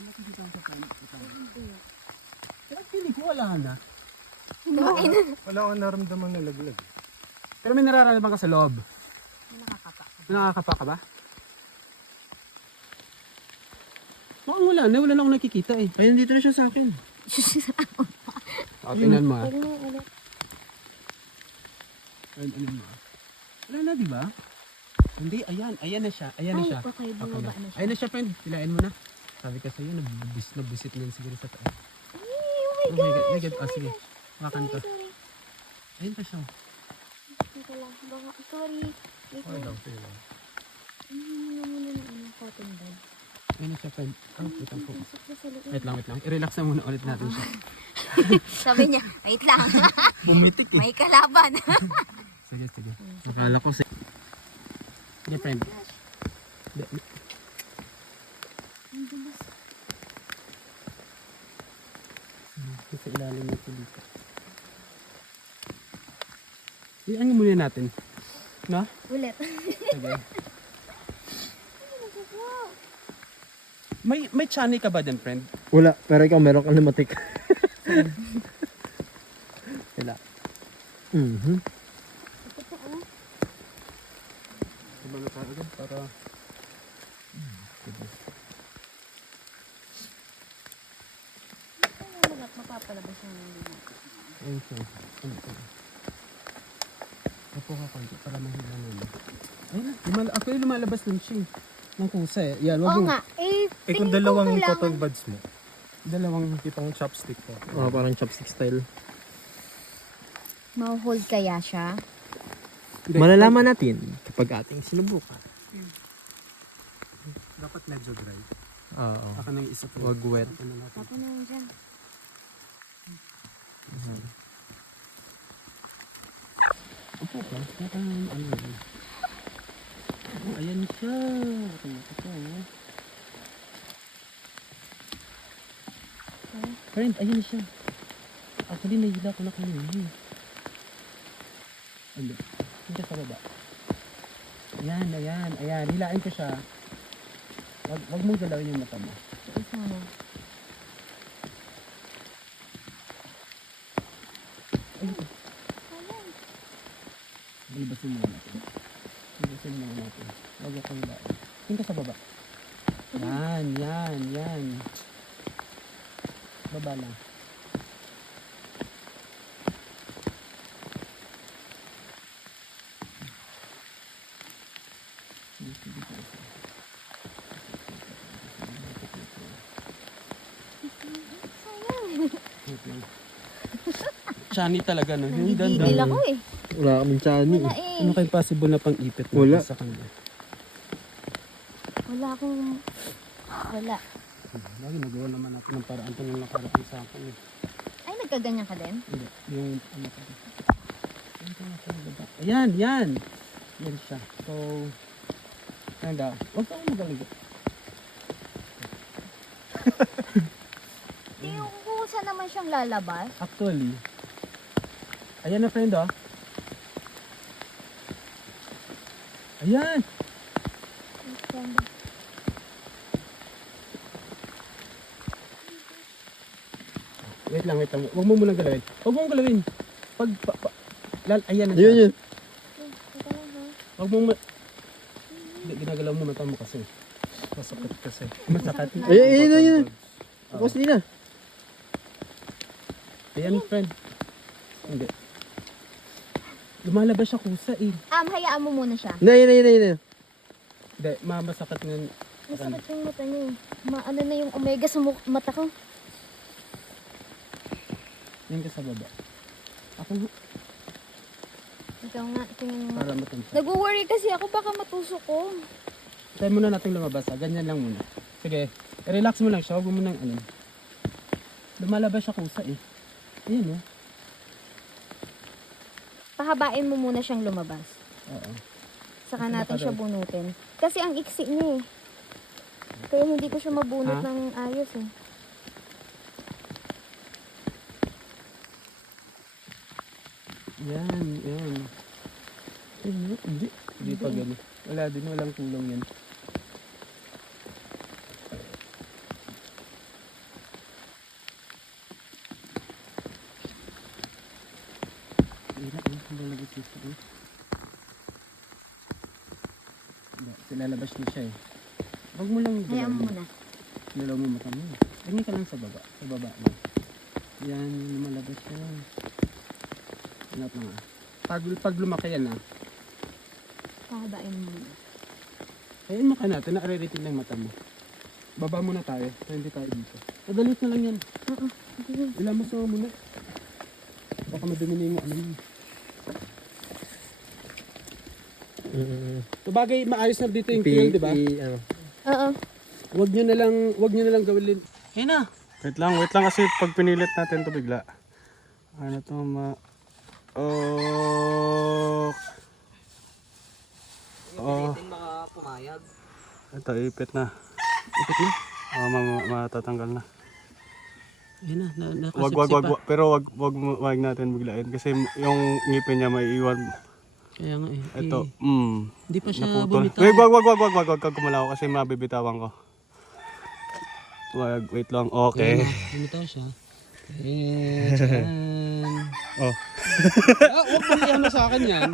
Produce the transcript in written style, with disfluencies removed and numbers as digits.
Ay, nakikita ko sa pan. Pero feeling ko wala na. Wala akong naramdaman na laglag. Pero may nararamdaman ka sa loob. Nakakapa. Nakakapa ka ba? Mukhang wala na. Wala na akong nakikita eh. Ay, nandito na siya sa akin. Tingnan mo ah. Huwag mo ulit. Ano mo? Wala na, di ba? Hindi, ayan. Ayan na siya. Ayan na Ay, siya. okay, bumaba na siya. Ayan na siya, friend. Pilain mo na. Sabi ka sa'yo, nabusit na yun siguro sa taas. Ay, oh my gosh. God. Oh, sige. Makan to. Sorry. Ayan pa siya. Ito lang. Sorry. Wait Okay lang. lang, okay lang. Ano muna ng cotton bud. Ayan na siya, friend. Oh, wait lang po. Pasok na sa loob. Wait lang. I-relax na muna ulit natin siya. Sabi niya, wait lang. Bumitik eh. May kalaban. Sige. Nakala ko si... Sige, friend. Ang dulas. Sa ilalim ng tulika. Iyan muna natin. No? Ulit. Sige. May chani ka ba din, friend? Wala, pero ikaw meron kang lumatik. Wala. Diba na tayo agad para... Mapapalabas yung Ayun siya. Apo ka konti para mahila naman. Ayun na. Actually lumalabas lang siya. Ng kusa eh. Yan, wag Oo mo. nga. Eh kung tingin ko dalawang kailangan- cotton buds mo, Dalawang... kitang chopstick ko. Parang chopstick style. Ma-hold kaya siya? Hindi, Malalaman natin kapag ating sinubukan. dapat medyo dry. Oo. Aka na yung isa po. Wag wet. Ano natin. Tapos na yun siya. Opo ka. Ano yun? Oh, ayan siya. Ito. Friend, ayan siya. Actually, nahila ko na kanina. Ano? Hindi sa baba. Ayan. Hilain ko siya. Wag mong galawin yung mata mo. Isa mo. Bilibasin muna natin. Wag ako hilain. Tingin ka sa baba. Yan. Baba lang. Chani talaga no. Yung Nagigigil ganda. ako eh. Wala kaming chani. Wala eh. Ano kayo possible na pang-ipit mo Wala. sa kanya? Wala akong... Wala. Lagi nagawa naman natin ng paraan ito nung nakarating sa akin. Ay, nagkaganyan ka din? Hindi, yung ano ka dito. Ayan. Yan siya. So, ganda. Huwag ka magaling. Tingin ko saan naman siyang lalabas. Actually, ayan na friend oh. Ayan. Wait lang. Huwag mo munang galawin. Ayan na siya. Yun. Huwag mong ginagalaw mo mata mo kasi. Masakit kasi. Masakit. Ayun. Tapos din na. Ayan friend. Hindi. Lumalabas siya kusa eh. Hayaan mo muna siya. Ayun. Hindi, masakit nga. Masakit yung mata niya eh. Maano na yung omega sa mata ko. Yan ka sa baba. Ako nga. Ikaw nga, tingin mo. Para matunsa. Nag-worry kasi ako baka matusok ko. Try muna natin lumabas ha. Ganyan lang muna. Sige. Relax mo lang siya. Huwag mo nang ano. Lumalabas siya kusa eh. Ayan oh. Pahabain mo muna siyang lumabas. Oo. Saka natin siya bunutin. Kasi ang iksi niya eh. Kaya hindi ko siya mabunot Ha? ng ayos eh. Yan. Hindi. Hindi pa gano'n. Wala din. Walang tulong yan. siya. Lalabas na siya eh. Huwag mo lang Hayaan mo muna. nalaw mo mata mo. Tingin ka lang sa baba. Sa baba mo. Yan, lumalabas siya. Hanap nga. Pag lumaki yan ah. Pahabain mo muna. Ayan maka natin, nakariritin lang mata mo. Baba muna tayo, so hindi tayo dito. Madalit na lang yan. Oo. Ilamos mo muna. Baka madumi na yung ano mo. Sabagay, maayos na dito yung field, di ba? Ano? Oo. Wag nyo na lang gawin. Ayun na. Wait lang kasi pag pinilit natin to bigla. Ano to Oh. Baka pumayag. Ito, ipit na. Ipit na. Matatanggal na. Ayun na, Wag, pero wag natin biglain kasi yung ngipin niya may iwan. Kaya nga eh. Ito, Hindi pa siya naputol. bumitaw. Wag kang gumalaw kasi mabibitawan ko. Wait lang. Okay. Bumitaw siya. Eh, tsaran. Oh. Huwag mo i-ano sa akin yan.